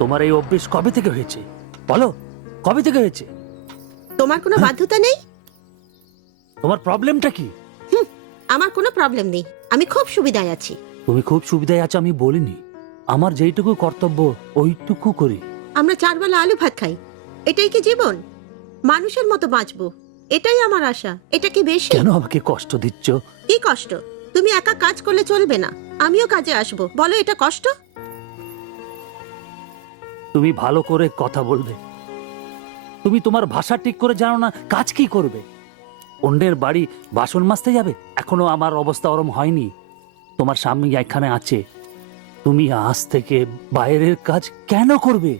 তোমার এই অভ্যেস কবে থেকে হয়েছে বলো, কবে থেকে হয়েছে? তোমার কোনো বাধ্যতা নেই। তোমার প্রবলেমটা কি? আমার কোনো প্রবলেম নেই, আমি খুব সুবিধায় আছি। তুমি খুব সুবিধায় আছো আমি বলিনি, আমার যেইটুকু কর্তব্য ওইটুকু করি। আমরা 4 বেলা আলু ভাত খাই, এটাই কি জীবন? মানুষের মতো বাঁচবো, এটাই আমার আশা। এটা কি বেশি? কেন আমাকে কষ্ট দিচ্ছ? কি কষ্ট? তুমি একা কাজ করলে চলবে না, আমিও কাজে আসবো। বলো এটা কষ্ট? তুমি ভালো করে কথা বলবে। তুমি তোমার ভাষা ঠিক করে জানো না, কাজ কি করবে? অন্যের বাড়ি বাসন মাজতে যাবে? এখনো আমার অবস্থা ওরম হয়নি। তোমার স্বামী এখানে আছে, তুমি আজ থেকে বাইরের কাজ কেন করবে?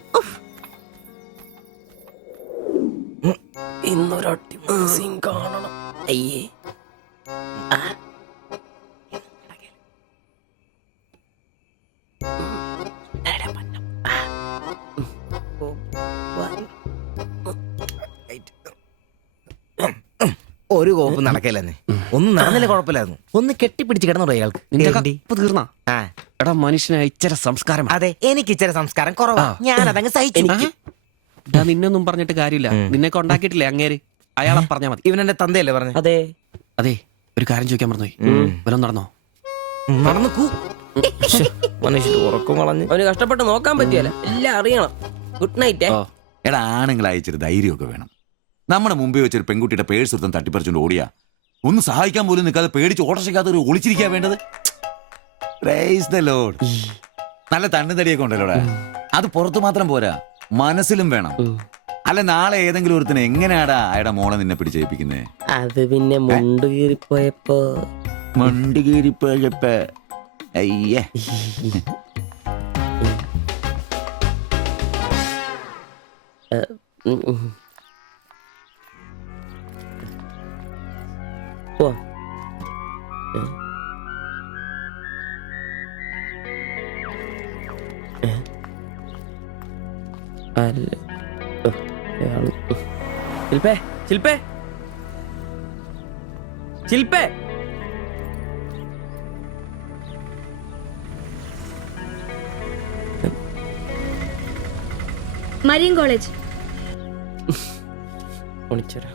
ഇന്നൊരട്ടി സീൻ കാണണം. അയ്യേ ഒരു കോപ്പ് നടക്കില്ലെന്നേ. ഒന്നും നടന്നില്ല കുഴപ്പമില്ലായിരുന്നു. ഒന്ന് കെട്ടിപ്പിടിച്ച് കിടന്നു അയാൾക്ക്. നിന്റെ ഏണ്ടി? കപ്പ് തീർന്നാ? ആ, എടാ മനുഷ്യന് ഇച്ചിരി സംസ്കാരം വേണം. അതെ, എനിക്ക് ഇച്ചിരി സംസ്കാരം കുറവാ. ഞാനതങ്ങ് സഹിച്ചു. എനിക്ക് എടാ നിന്നൊന്നും പറഞ്ഞിട്ട് കാര്യമില്ല. നിന്നെയൊക്കെ ഉണ്ടാക്കിയിട്ടില്ലേ അങ്ങേര്, അയാളെ പറഞ്ഞാ മതി. ഇവൻ എന്റെ തന്തയല്ലേ പറഞ്ഞു? അതെ അതെ, ഒരു കാര്യം ചോദിക്കാൻ മറന്നുപോയി. വല്ലതും നടന്നോ? നടന്നു കൂ. മനുഷ്യർ ഉറക്കം കളഞ്ഞ് അവന് കഷ്ടപ്പെട്ട് നോക്കാൻ പറ്റിയല്ല, എല്ലാം അറിയണം. Good night. ഓ എടാ, ആണുങ്ങളായി ഇച്ചിരി ധൈര്യമൊക്കെ വേണം. നമ്മുടെ മുമ്പേ വെച്ചൊരു പെൺകുട്ടിയുടെ പേഴ്സ് എടുത്തും തട്ടിപ്പറിച്ചുകൊണ്ട് ഓടിയാ ഒന്ന് സഹായിക്കാൻ പോലും നിൽക്കാതെ പേടിച്ച് ഓട്ടർഷയ്ക്കകത്ത് ഒരു ഒളിച്ചിരിക്കാ വേണ്ടത്. Praise the Lord. നല്ല തണ്ണുതടിയൊക്കെ ഉണ്ടല്ലോടാ, അത് പുറത്തു മാത്രം പോരാ, മനസ്സിലും വേണം. അല്ല, നാളെ ഏതെങ്കിലും ഒരുത്തിന് എങ്ങനെയാടാ അയാളുടെ മോളെ നിന്നെ പിടിച്ചേൽപ്പിക്കുന്നേ? അത് പിന്നെ മുണ്ട് കീറിപ്പോയപ്പോ മണ്ടി കീറിപ്പോയപ്പ അയ്യേ. പോ. അല്ല ശില്പേ, ശില്പേ, ശില്പേ. Marian college. വിളിച്ചോരാ.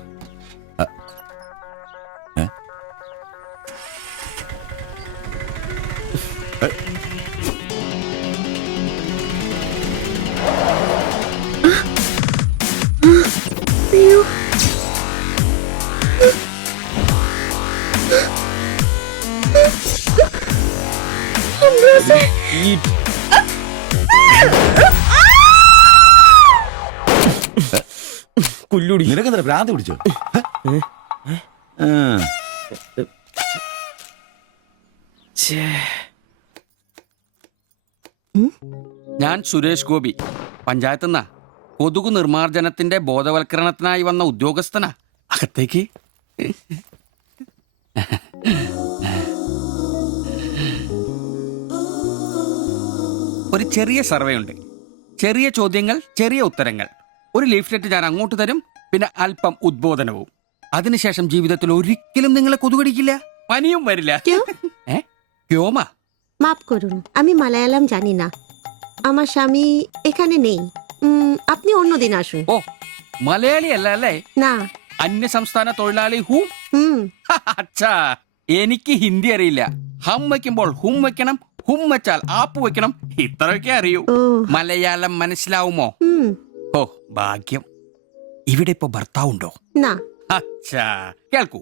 കുല്ലുടി, നിനക്കെന്താ ഭ്രാന്ത് പിടിച്ചോ? ഞാൻ സുരേഷ് ഗോപി, പഞ്ചായത്ത് നിന്നാ. കൊതുകു നിർമ്മാർജ്ജനത്തിന്റെ ബോധവൽക്കരണത്തിനായി വന്ന ഉദ്യോഗസ്ഥനാ. അകത്തേക്ക്. ഒരു ചെറിയ സർവേ ഉണ്ട്. ചെറിയ ചോദ്യങ്ങൾ, ചെറിയ ഉത്തരങ്ങൾ. ഒരു ലീഫ്ലെറ്റ് ഞാൻ അങ്ങോട്ട് തരും, പിന്നെ അല്പം ഉദ്ബോധനവും. അതിനുശേഷം ജീവിതത്തിൽ ഒരിക്കലും നിങ്ങളെ കൊതുകടിക്കില്ല, പനിയും വരില്ല. ക്യോമാ? মাফ করুন, আমি মালায়ালাম জানি না, আমার স্বামী এখানে নেই। আপনি অন্যদিন আসুন। ഓ, മലയാളി അല്ല അല്ലേ? না। അന്യ സംസ്ഥാന തൊഴിലാളി ഹൂ? അച്ഛാ, എനിക്ക് ഹിന്ദി അറിയില്ല. ഹം വയ്ക്കുമ്പോൾ ഹും വെക്കണം, ഹും വെച്ചാൽ ആപ്പ് വെക്കണം, ഇത്രയൊക്കെ അറിയൂ. മലയാളം മനസ്സിലാവുമോ? ഓ ഭാഗ്യം. ഇവിടെ ഇപ്പൊ ഭർത്താവുണ്ടോ? না। അച്ഛാ കേൾക്കൂ,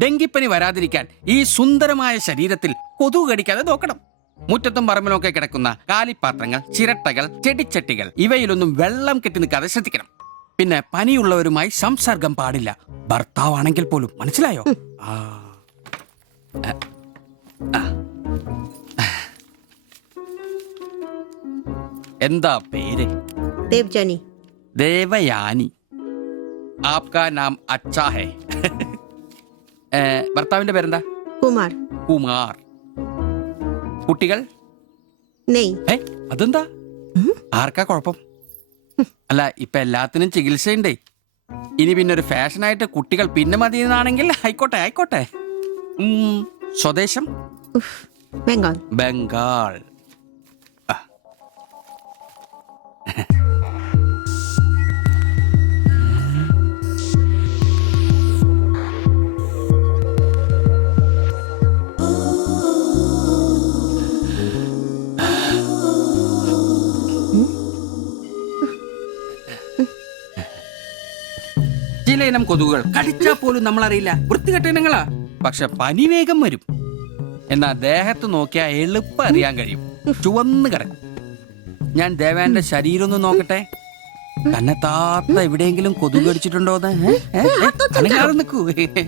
ഡെങ്കിപ്പനി വരാതിരിക്കാൻ ഈ സുന്ദരമായ ശരീരത്തിൽ കൊതുക് കടിക്കാതെ നോക്കണം. മുറ്റത്തും പറമ്പിലൊക്കെ കിടക്കുന്ന കാലിപ്പാത്രങ്ങൾ, ചിരട്ടകൾ, ചെടിച്ചട്ടികൾ, ഇവയിലൊന്നും വെള്ളം കെട്ടി നിൽക്കാതെ ശ്രദ്ധിക്കണം. പിന്നെ പനിയുള്ളവരുമായി സംസർഗം പാടില്ല, ഭർത്താവാണെങ്കിൽ പോലും. മനസ്സിലായോ? എന്താ പേര്? দেবজানি। ദേവയാനി. ആപ്കാ നാം അച്ഛാ ഹേ. ഭർത്താവിന്റെ പേരെന്താ? কুমার। കുമാർ. കുട്ടികൾ? নেই। അതെന്താ? ആർക്കാ കുഴപ്പം? അല്ല, ഇപ്പൊ എല്ലാത്തിനും ചികിത്സയുണ്ടേ. ഇനി പിന്നെ ഒരു ഫാഷനായിട്ട് കുട്ടികൾ പിന്നെ മതിയെന്നാണെങ്കിൽ ആയിക്കോട്ടെ ആയിക്കോട്ടെ. സ്വദേശം? বেঙ্গল। ബംഗാൾ. ചില ഇനം കൊതുകുകൾ കടിച്ചാൽ പോലും നമ്മളറിയില്ല, വൃത്തികെട്ട ഇനങ്ങളാ. പക്ഷെ പനി വേഗം വരും. എന്നാ ദേഹത്ത് നോക്കിയാൽ എളുപ്പം അറിയാൻ കഴിയും, ചുവന്ന് കിടക്കും. ഞാൻ ദേവാന്റെ ശരീരം ഒന്ന് നോക്കട്ടെ. കന്നത്താത്ത എവിടെയെങ്കിലും കൊതുക് കടിച്ചിട്ടുണ്ടോന്ന് അനങ്ങാതെ നിൽക്കൂ,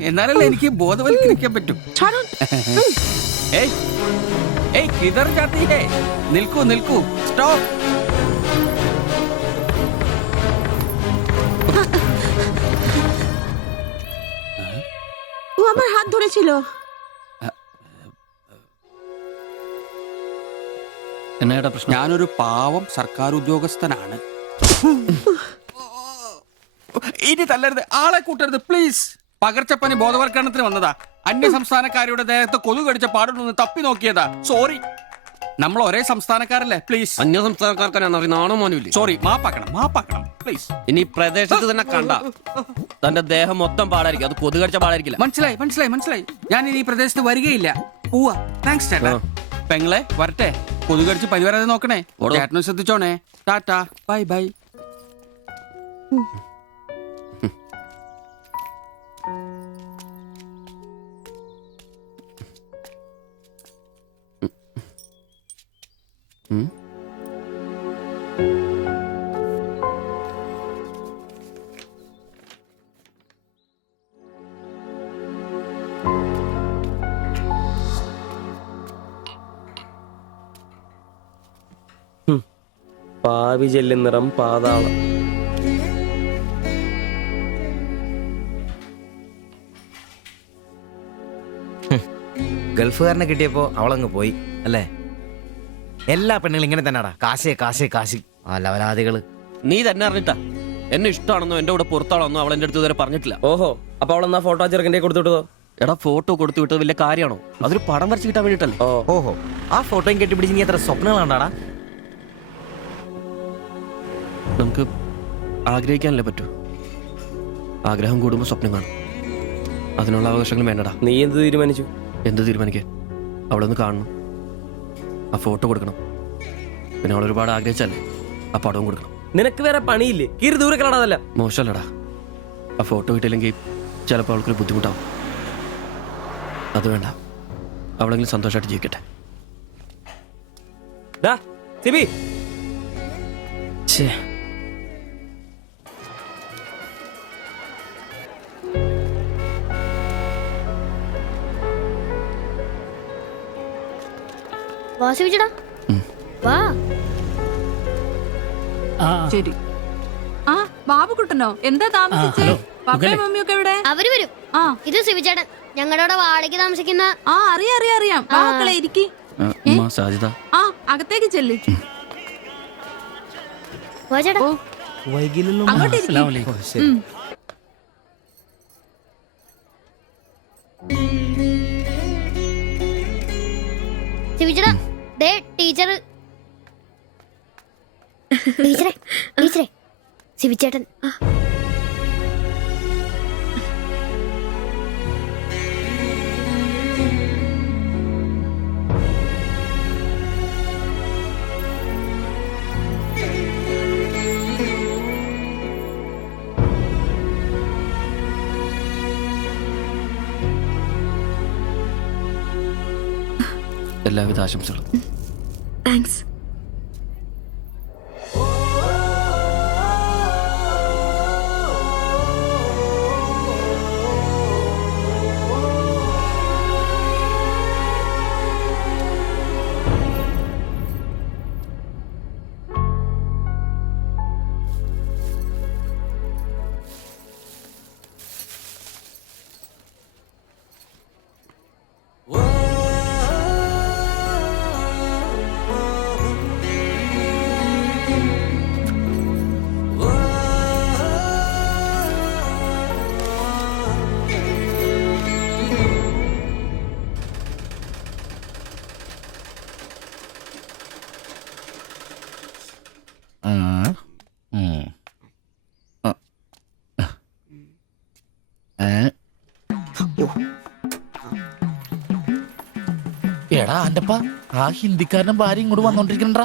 എന്നാലല്ലേ എനിക്ക് ബോധവൽക്കരിക്കാൻ പറ്റും. ഏയ് ഏയ് കിതർ ജാത്തി ഹേ, നിൽക്കൂ നിൽക്കൂ, സ്റ്റോപ്പ്. ও আমার হাত ধরেছিল। എന്നാടാ പ്രശ്നം? ഞാനൊരു പാവം സർക്കാർ ഉദ്യോഗസ്ഥനാണ്. ഇനി തല്ലരുത്, ആളെ കൂട്ടരുത് പ്ലീസ്. പകർച്ചപ്പനി ബോധവൽക്കരണത്തിന് വന്നതാ. അന്യ സംസ്ഥാനക്കാരുടെ ദേഹത്ത് കൊതുക് കടിച്ച പാടുണ്ടെന്ന് തപ്പി നോക്കിയതാ. സോറി, നമ്മൾ ഒരേ സംസ്ഥാനക്കാരല്ലേ, പ്ലീസ്. അന്യ സംസ്ഥാനക്കാർക്കാണ് നാണോ മോനുമില്ലേ? സോറി, മാപ്പാക്കണം പ്ലീസ്. ഇനി പ്രദേശത്ത് തന്നെ കണ്ട തന്റെ ദേഹം മൊത്തം പാടായിരിക്കും, അത് കൊതുക് കടിച്ച പാടായിരിക്കില്ല. മനസ്സിലായി. ഞാൻ ഇനി ഈ പ്രദേശത്ത് വരികയില്ല. പോവാ. താങ്ക്സ് ചേട്ടാ. പെങ്ങളെ വരട്ടെ, കൊതുക് കടിച്ച് പനി വരാതെ നോക്കണേ. ഓടോ. ചേട്ടനും ശ്രദ്ധിച്ചോണേ. Tata, bye bye. പാവി ചെല്ലുന്നിറം പാതാളം. ഗൾഫുകാരനെ കിട്ടിയപ്പോ അവളങ്ങ് പോയി അല്ലേ? എല്ലാ പെണ്ണുങ്ങളും ഇങ്ങനെ തന്നെയാടാ, കാശ് ആ ലവലാദികള്. നീ തന്നെ അറിഞ്ഞിട്ടാ എന്നെ ഇഷ്ടമാണെന്നോ എന്റെ കൂടെ പുറത്താണെന്നോ അവൾ എന്റെ അടുത്ത് ഇതുവരെ പറഞ്ഞിട്ടില്ല. ഓഹോ, അപ്പൊ അവളെന്നാ ഫോട്ടോ ചെറുക്കൻ്റെ കൊടുത്തുവിട്ടതോ? എടാ ഫോട്ടോ കൊടുത്തു വിട്ടത് വലിയ കാര്യമാണോ? അതൊരു പടം വരച്ച് കിട്ടാൻ വേണ്ടിട്ടല്ലേ. ഓഹോ, ആ ഫോട്ടോയും കെട്ടിപ്പിടിച്ച് നീ എത്ര സ്വപ്നങ്ങളുണ്ടാടാ? നമുക്ക് ആഗ്രഹിക്കാനല്ലേ പറ്റൂ. ആഗ്രഹം കൂടുമ്പോൾ സ്വപ്നം കാണും. അതിനുള്ള അവകാശങ്ങൾ വേണ്ടടാ. നീ എന്ത് തീരുമാനിച്ചു? എന്ത് തീരുമാനിക്കാൻ? അവളൊന്ന് കാണണം, ആ ഫോട്ടോ കൊടുക്കണം, പിന്നെ അവൾ ഒരുപാട് ആഗ്രഹിച്ചല്ലേ ആ പടവും കൊടുക്കണം. നിനക്ക് വേറെ പണിയില്ലേ? കീറി ദൂരെ കളാതല്ല. മോശമല്ലടാ, ആ ഫോട്ടോ കിട്ടിയില്ലെങ്കിൽ ചിലപ്പോൾ അവൾക്കൊരു ബുദ്ധിമുട്ടാവും. അത് വേണ്ട, അവളെങ്കിലും സന്തോഷമായിട്ട് ജീവിക്കട്ടെ. സിബി, വാ ശിവചേട്ടാ, വാ. ശരി. ആ ബാബുക്കുട്ടനോ, എന്താ താമസിച്ചേ? പപ്പയും മമ്മിയൊക്കെ എവിടെ? അവര് വരും. ആ ഇത് ശിവചേട്ടൻ, ഞങ്ങളുടെ വാടകയ്ക്ക് താമസിക്കുന്ന. ആ അറിയാം. മക്കളെ ഇരിക്കി. സാജിത, ആ അകത്തേക്ക് ചെല്ലി. വാ ചേട്ടാ. ഓ അങ്ങോട്ട് ഇരിക്ക്. ശിവചേട്ടാ, ദേ ടീച്ചറെ ശിവചേട്ടൻ. എല്ലാവിധ ആശംസകളും. താങ്ക്സ്. എടാ അന്റപ്പ ആ ഹിന്ദിക്കാരനും ഭാര്യ ഇങ്ങോട്ട് വന്നോണ്ടിരിക്കണ്ടാ.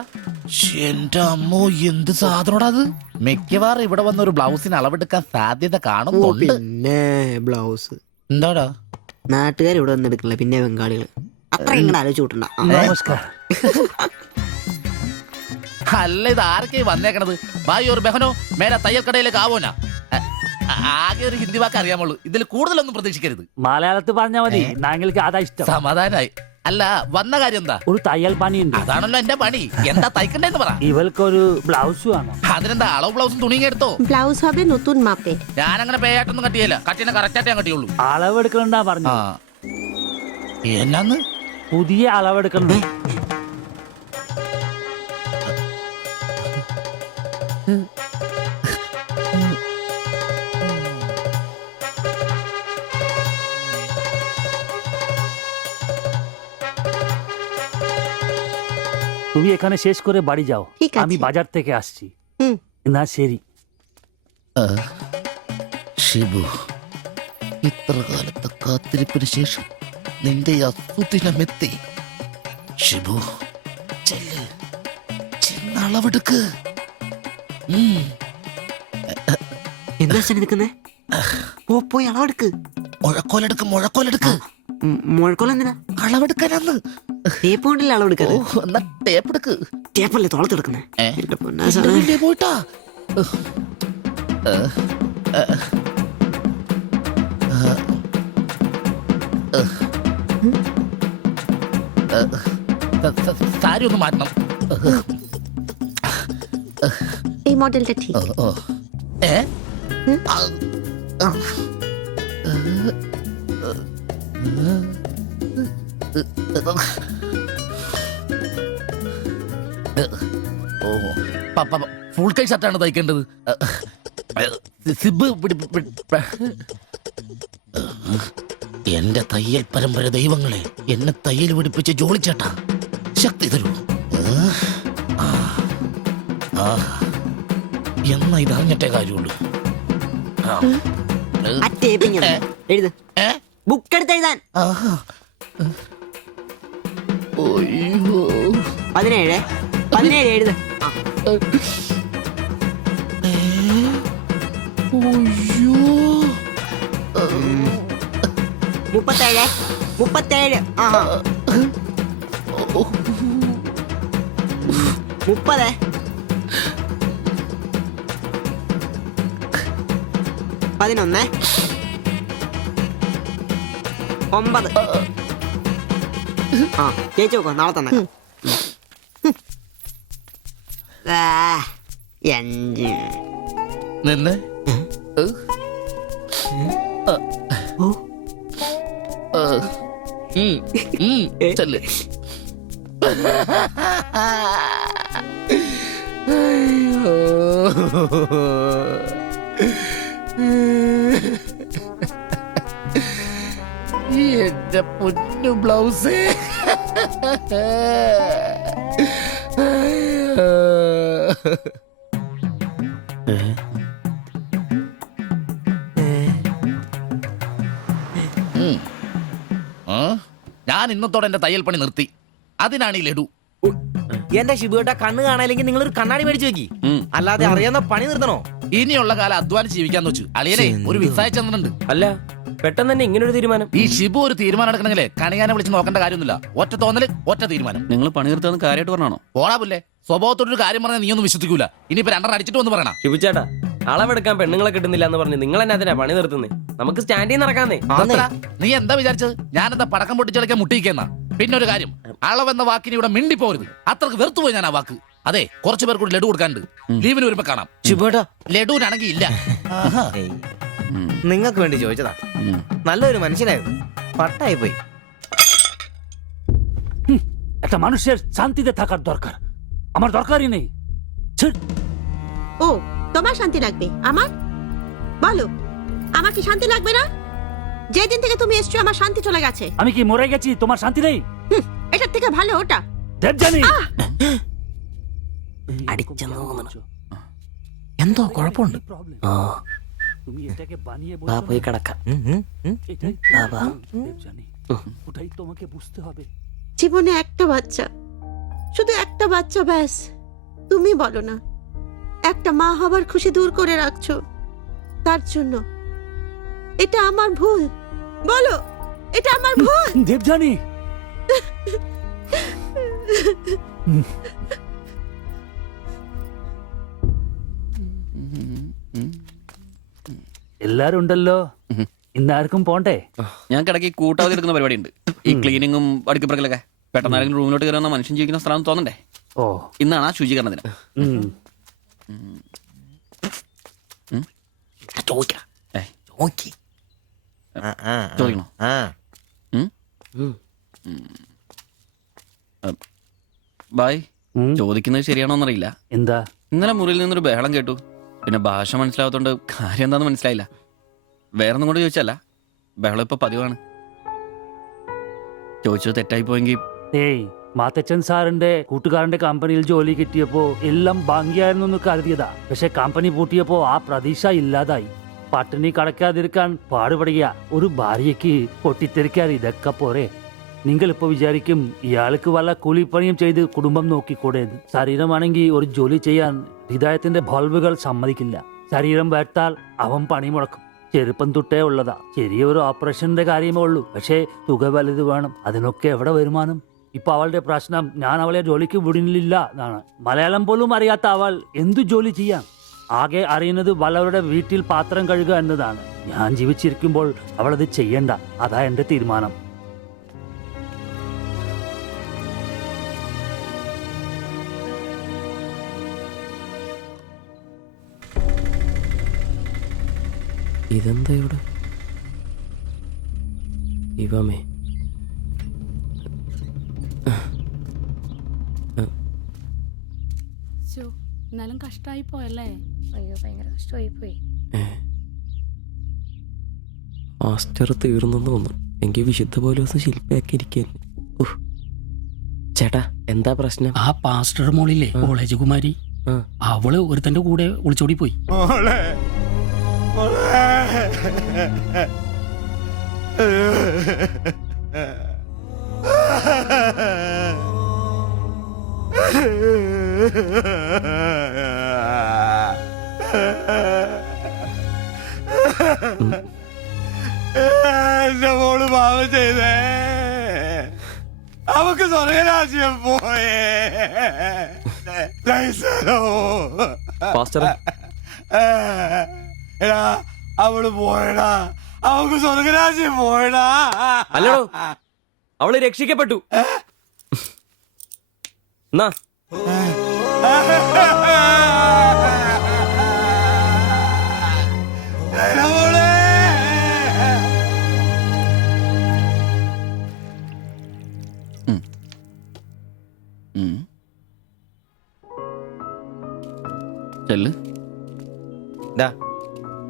എന്റെ അമ്മോ എന്ത് സാധനോടാ അത്. മിക്കവാറും ഇവിടെ വന്ന ഒരു ബ്ലൗസിന് അളവെടുക്കാൻ സാധ്യത കാണുന്നുണ്ട്. പിന്നെ ബ്ലൗസ് എന്താടാ നാട്ടുകാർ ഇവിടെ വന്ന് എടുക്കണില്ല, പിന്നെ ബംഗാളികൾ അത്ര ഇങ്ങനെ ആലോചിച്ച് കൂട്ടണ്ട. നമസ്കാരം. അല്ല ഇത് ആരൊക്കെ വന്നേക്കണത്? ഭായി ഒരു ബഹനോ മേലെ തയ്യൽ കടയിലേക്ക് ആവോനാ. ആകെ ഒരു ഹിന്ദി വാക്ക് അറിയാമുള്ളൂ, ഇതിൽ കൂടുതലൊന്നും പ്രതീക്ഷിക്കരുത്. മലയാളത്തിൽ പറഞ്ഞാൽ മതി, ഞങ്ങൾക്ക് അതാ ഇഷ്ടം. സമാധാനായി. അല്ല വന്ന കാര്യം എന്താ? ഒരു തയ്യൽ പണിയുണ്ട്. അതാണല്ലോ എന്റെ പണി. എന്താ തയ്ക്കണ്ടേന്ന് പറ. ഇവൾക്കൊരു ബ്ലൗസ് വേണം. അതിനെന്താ അളവ് ബ്ലൗസും തുണിയും എടുത്തോ? ব্লাউজ হবে নতুন মাপে। ഞാനങ്ങനെ പേയായിട്ടൊന്നും കട്ടിയല്ല, കട്ടിനെ കറക്റ്റായിട്ട് ഞാൻ കട്ടിയുള്ളൂ. അളവെടുക്കണ്ടാ പറഞ്ഞു. എന്നാന്ന് പുതിയ അളവെടുക്കണ്ട. তুমি এখানে শেষ করে বাড়ি যাও, ঠিক আছে। আমি বাজার থেকে আসছি। হুম। না ശരി. ഷിബു, ഇത്ര കാലത്തെ കാത്തിരിപ്പിന് ശേഷം നിന്റെ അസുദിനമെത്തി. ഷിബു ചെല്ല്, ചെന്ന് അളവെടുക്ക്. എന്താ നിൽക്കുന്നേ? പോയി അളവെടുക്ക്. മുഴക്കോലെടുക്ക്, മുഴക്കോലെടുക്ക്. മുഴക്കോല എന്തിനാ? അളവെടുക്കാനാന്ന്. ടേപ്പ് കൊണ്ടല്ലേ അളവെടുക്കാൻ? എന്നാ ടേപ്പ് എടുക്ക്. ടേപ്പല്ലേ തോളത്തെടുക്കുന്നേ? പോയിട്ടാ സാരി ഒന്ന് മാറ്റണം. এই মডেলটা ঠিক। ഏ ഫുൾ കൈ ഷർട്ടാണ് തയ്ക്കേണ്ടത്. സിബ് എന്റെ തയ്യൽ പരമ്പര ദൈവങ്ങളെ, എന്നെ തയ്യൽ പിടിപ്പിച്ച് ജോളിച്ചേട്ടാ ശക്തി തരൂ. എന്നാ ഇത് അറിഞ്ഞിട്ടേ കാര്യമുള്ളൂ. എഴുത്, ബുക്ക് എടുത്ത് എഴുതാൻ. 17 എഴുത്. 37. 30. 11. 9. ചേച്ചി നോക്കോ, നാളെ തന്നെ. 5. നിന്ന് ചെല്ല്. എന്റെ പൊന്നു ബ്ലൗസ്. ഞാൻ ഇന്നത്തോടെ എന്റെ തയ്യൽ പണി നിർത്തി. അതിനാണ് ഈ ലഡു. എന്റെ ഷിബുവേട്ട കണ്ണ് കാണാനില്ലെങ്കിൽ നിങ്ങൾ ഒരു കണ്ണാടി മേടിച്ചു വെക്കി, അല്ലാതെ അറിയാവുന്ന പണി നിർത്തണോ? ഇനിയുള്ള കാലം അധ്വാനിച്ച് ജീവിക്കാന്ന് വെച്ചു. അളിയനെ ഒരു വിസായ ചന്ദ്രനുണ്ട്. അല്ല പെട്ടെന്ന് തന്നെ ഇങ്ങനെ ഒരു തീരുമാനം. ഈ ഷിബു ഒരു തീരുമാനം എടുക്കണമെങ്കിലേ കണിയാനെ വിളിച്ച് നോക്കേണ്ട കാര്യമൊന്നുമില്ല. ഒറ്റ തോന്നല്, ഒറ്റ തീരുമാനം. നിങ്ങൾ പണി നിർത്താന്ന് കാര്യമായിട്ട് പറഞ്ഞാണോ? പോടാ പുല്ലേ, സ്വഭാവത്തോടൊരു കാര്യം പറഞ്ഞാൽ നീ ഒന്നും വിശ്വസിക്കൂല. ഇനിയിപ്പോ 2 അടിച്ചിട്ട് വന്ന് പറയണം. ശിബുച്ചേട്ടാ, അളവെടുക്കാൻ പെണ്ണുങ്ങളെ കിട്ടുന്നില്ല എന്ന് പറഞ്ഞ് നിങ്ങൾ തന്നെ അതിനാ പണി നിർത്തുന്നേ. നമുക്ക് സ്റ്റാൻഡിൽ നടക്കാന്നേ. നീ എന്താ വിചാരിച്ചത്? ഞാനെന്താ പടക്കം പൊട്ടിച്ചളിക്കാൻ മുട്ടിയിക്കുന്ന? പിന്നെ ഒരു കാര്യം, അളവെന്ന വാക്കിന് ഇവിടെ മിണ്ടിപ്പോരുത്. അത്രക്ക് വെറുത്തുപോയി ഞാൻ ആ വാക്ക്. അതെ, കുറച്ചു പേർ കൂടി ലഡു കൊടുക്കാനുണ്ട്. ലീവിന് വരുമ്പോ കാണാം. ഷിബുവേട്ട ലഡുവിനാണെങ്കിൽ ഇല്ല. നിങ്ങൾക്ക് വേണ്ടി ചോദിച്ചതാ. നല്ലൊരു മനുഷ്യനായിരുന്നു, പട്ടായി പോയി. একটা মানুষের শান্তিতে থাকার দরকার, আমার দরকারই নেই। ও তোমার শান্তি লাগবে, আমার বলো, আমার কি শান্তি লাগবে না? যেদিন থেকে তুমি এসছো আমার শান্তি চলে গেছে। আমি কি মরে গেছি? তোমার শান্তি নেই? এটার থেকে ভালো ওটা। দেবজানি, അടിച്ചെന്ന് തോന്നണം. എന്തോ കുഴപ്പമുണ്ട്. তুমি এটাকে বানিয়ে പോയി കിടക്കാം. এটাই বাবা। দেবজানি, ওটাই তোমাকে বুঝতে হবে। জীবনে একটা বাচ্চা, শুধু একটা বাচ্চা, ব্যাস। তুমি বলো না, একটা মা হবার খুশি দূর করে রাখছো তার জন্য। এটা আমার ভুল, বলো এটা আমার ভুল? দেবযানী, എല്ലാരും ഉണ്ടല്ലോ, ഇന്നാർക്കും പോണ്ടേ? ഞങ്ങൾക്ക് ഇടയ്ക്ക് കൂട്ടാതെ എടുക്കുന്ന പരിപാടി ഉണ്ട്. ഈ ക്ലീനിങ്ങും അടുക്കപ്പുറക്കലൊക്കെ. പെട്ടെന്ന് ആരെങ്കിലും റൂമിലോട്ട് കയറുന്ന മനുഷ്യൻ ജീവിക്കുന്ന സ്ഥലം തോന്നണ്ടേ? ഓ, ഇന്നാണ് ആ ശുചീകരണ ദിനം. ഉം. ചോദിക്കാം. ഏയ്, ചോദിക്ക്. ചോദിക്കണോ? ആ. ബായ്, ഉം. ചോദിക്കുന്നത് ശരിയാണോന്നറിയില്ല. എന്താ? ഇന്നലെ മുറിയിൽ നിന്നൊരു ബഹളം കേട്ടു. പിന്നെ ഭാഷ മനസ്സിലാവാത്തോണ്ട് കാര്യം എന്താണെന്ന് മനസ്സിലായില്ല. വേറൊന്നും കൊണ്ട് ചോദിച്ചല്ല, ബഹളം ഇപ്പൊ പതിവാണ്. ചോദിച്ചത് തെറ്റായി പോയെങ്കിൽ ഏയ്, മാത്തച്ചൻ സാറിന്റെ കൂട്ടുകാരന്റെ കമ്പനിയിൽ ജോലി കിട്ടിയപ്പോ എല്ലാം ഭാഗ്യായിരുന്നു എന്ന് കരുതിയതാ. പക്ഷെ കമ്പനി പൂട്ടിയപ്പോ ആ പ്രതീക്ഷ ഇല്ലാതായി. പട്ടിണി കടക്കാതിരിക്കാൻ പാടുപെടുക. ഒരു ഭാര്യയ്ക്ക് പൊട്ടിത്തെറിക്കാൻ ഇതൊക്കെ പോരെ? നിങ്ങൾ ഇപ്പൊ വിചാരിക്കും ഇയാൾക്ക് വല്ല കൂലിപ്പണിയും ചെയ്ത് കുടുംബം നോക്കിക്കൂടെ? ശരീരമാണെങ്കിൽ ഒരു ജോലി ചെയ്യാൻ ഹൃദയത്തിന്റെ ബൾബുകൾ സമ്മതിക്കില്ല. ശരീരം വേർത്താൽ അവൻ പണി മുടക്കും. ചെറുപ്പം തൊട്ടേ ഉള്ളതാ. ചെറിയൊരു ഓപ്പറേഷന്റെ കാര്യമേ ഉള്ളൂ, പക്ഷേ തുക വലുത് വേണം. അതിനൊക്കെ എവിടെ വരുമാനം? ഇപ്പൊ അവളുടെ പ്രശ്നം ഞാൻ അവളെ ജോലിക്ക് വിടുന്നില്ല എന്നാണ്. മലയാളം പോലും അറിയാത്ത അവൾ എന്തു ജോലി ചെയ്യാൻ? ആകെ അറിയുന്നത് വല്ലവരുടെ വീട്ടിൽ പാത്രം കഴുകുക എന്നതാണ്. ഞാൻ ജീവിച്ചിരിക്കുമ്പോൾ അവളത് ചെയ്യണ്ട. അതാ എന്റെ തീരുമാനം. ഇതെന്താ ഇവിടെ? ഇവമേ എന്നാലും കഷ്ടായി പോയല്ലേ? അയ്യോ, ഭയങ്കര കഷ്ടമായി പോയി. മാസ്റ്റർ തീർന്നെന്ന് തോന്നുന്നു. എങ്കിൽ വിശുദ്ധ പോലീസ് ശില്പയാക്കി ഇരിക്കുന്നു. ചേട്ടാ, എന്താ പ്രശ്നം? ആ പാസ്റ്റർ മോളില്ലേ, കോളേജ് കുമാരി, അവള് ഒരുത്തന്റെ കൂടെ ഒളിച്ചോടി പോയി. എന്റെ മോള് പാവം ചെയ്തേ. അവക്ക് സ്വർഗരാജ്യം പോയേ. എടാ, അവള് പോയടാ. അവക്ക് സ്വർഗരാജ്യം പോയടാ. അല്ലടോ, അവള് രക്ഷിക്കപ്പെട്ടു. എന്നാ ചെല്ല്.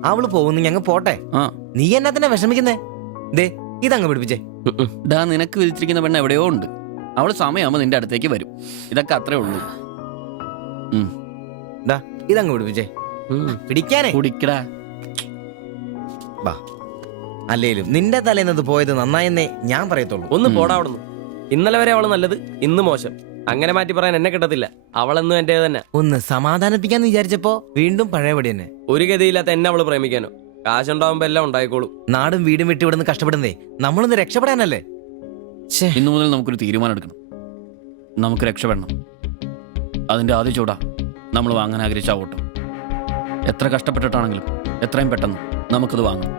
അവള് പോകുന്നു, ഞങ്ങ പോട്ടെ. ആ, നീ എന്നാ തന്നെ വിഷമിക്കുന്നേ? ദേ, ഇതങ്ങ് പിടിപ്പിച്ചേ. ഡാ, നിനക്ക് വിളിച്ചിരിക്കുന്ന പെണ്ണ് എവിടെയോ ഉണ്ട്. അവള് സമയമാകുമ്പോ നിന്റെ അടുത്തേക്ക് വരും. ഇതൊക്കെ അത്രേ ഉള്ളൂ. ഇതങ്ങ് പിടിപ്പിച്ചേ. പിടിക്കാനേ കുടിക്കടാ. ബാ. അല്ലേലും നിന്റെ തലേന്നത് പോയത് നന്നായെന്നേ ഞാൻ പറയത്തുള്ളൂ. ഒന്ന് പോടാ അവിടുന്ന്. ഇന്നലെ വരെ അവള് നല്ലത്, ഇന്ന് മോശം. അങ്ങനെ മാറ്റി പറയാൻ എന്നെ കിട്ടത്തില്ല. അവളെന്നും എന്റെ തന്നെ. ഒന്ന് സമാധാനിപ്പിക്കാന്ന് വിചാരിച്ചപ്പോ വീണ്ടും പഴയപടി തന്നെ. ഒരു ഗതിയില്ലാത്ത എന്നെ അവള് പ്രേമിക്കാനോ? കാശുണ്ടാവുമ്പോ എല്ലാം ഉണ്ടായിക്കോളൂ. നാടും വീടും വിട്ട് ഇവിടുന്ന് കഷ്ടപ്പെടുന്നേ നമ്മളൊന്ന് രക്ഷപ്പെടാനല്ലേ. ഇന്നു മുതൽ നമുക്കൊരു തീരുമാനം എടുക്കണം. നമുക്ക് രക്ഷപ്പെടണം. അതിന്റെ ആദ്യ ചൂടാ നമ്മൾ വാങ്ങാൻ ആഗ്രഹിച്ച ഓട്ടം. എത്ര കഷ്ടപ്പെട്ടിട്ടാണെങ്കിലും എത്രയും പെട്ടെന്ന് നമുക്കത് വാങ്ങാം.